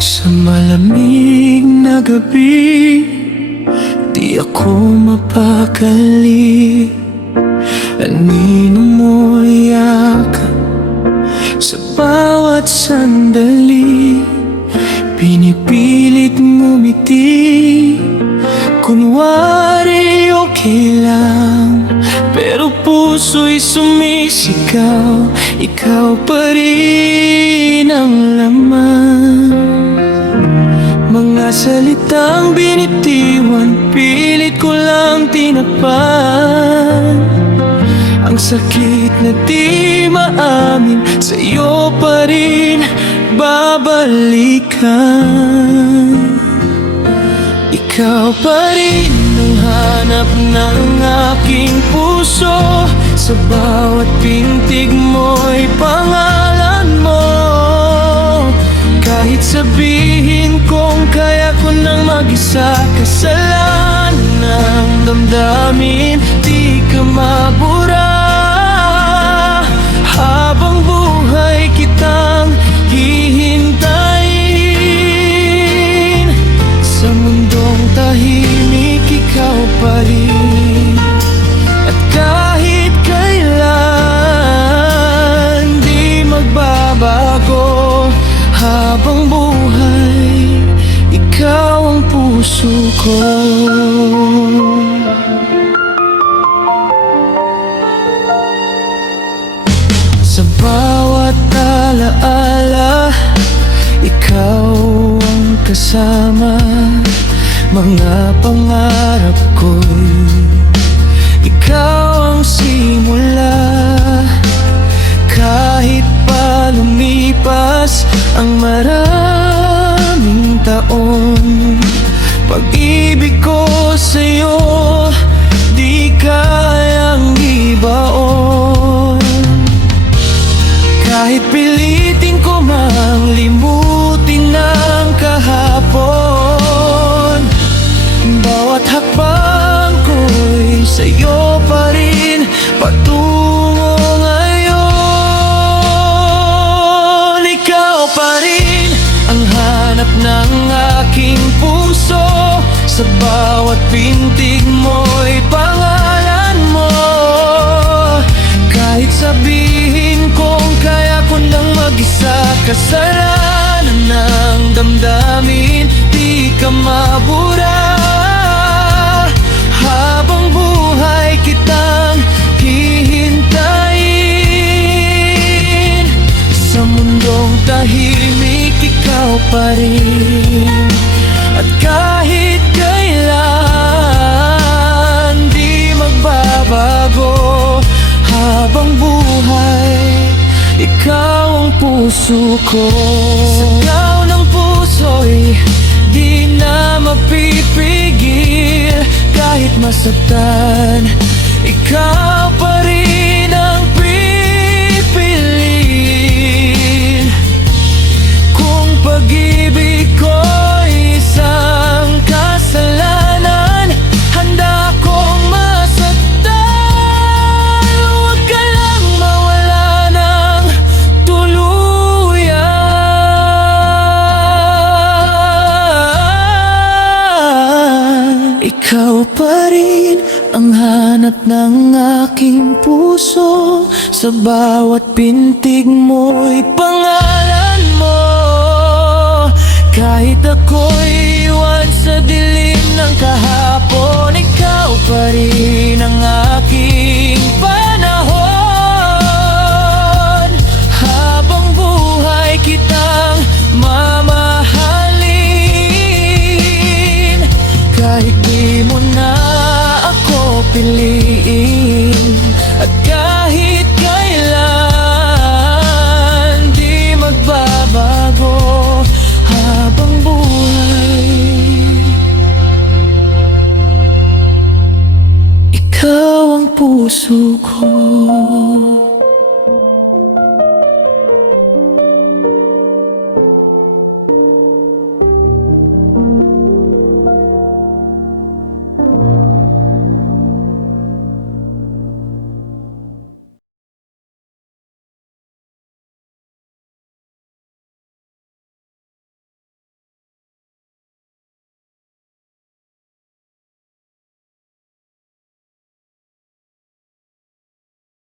Sa malamig na gabi, di ako mapakali. Anino mo yakap sa bawat sandali. Pinipilit ngumiti, kunwari okay lang, pero puso'y sumisigaw. Ikaw pa rin ang laman. Mga salitang binitiwan, pilit ko lang tinapan. Ang sakit na di maamin, sa'yo pa rin babalikan. Ikaw pa rin ang hanap ng aking puso. Sa bawat pintig mo'y pangalan mo. Kahit sabihin kong kaya ko nang mag-isa, kasalan ng damdamin, di ka mabura. Habang buhay kitang hihintayin. Sa mundong tahimik, ikaw pa rin. At kahit kailan, di magbabago. Habang buhay, ikaw ang puso ko. Sa bawat alaala, ikaw ang kasama. Mga pangarap ko'y ikaw ang simula. Kahit pa lumipas ang maraming taon, pag-ibig ko sa'yo di kayang ibaon. Kahit pilitin ko mang limutin ang kahapon, bawat hakbang ko'y sa'yo pa rin patungo ngayon. Ikaw pa rin ang hanap ng aking puso. Sa bawat pintig mo'y pangalan mo. Kahit sabihin kong kaya ko nang mag-isa, kasalanan ng damdamin, di ka mabura. Habang buhay kitang hihintayin. Sa mundong tahimik, ikaw pa rin. At kahit kailan, di magbabago. Habang buhay, ikaw ang puso ko. Sigaw ng puso'y di na mapipigil. Kahit masaktan, ikaw pa rin ang pipiliin. Kung pag-ibig ko'y isang kasalanan, handa kong masaktan. Huwag ka lang mawala ng tuluyan. Ikaw pa rin ang hanap ng aking puso. Sa bawat pintig mo'y pangalan mo. Kahit ako'y iwan sa dilim ng kahapon, ikaw pa rin ang aking panahon. Habang buhay kitang mamahalin. Kahit di mo na ako piliin. At kahit kailan, di magbabago. Habang buhay, ikaw ang puso ko.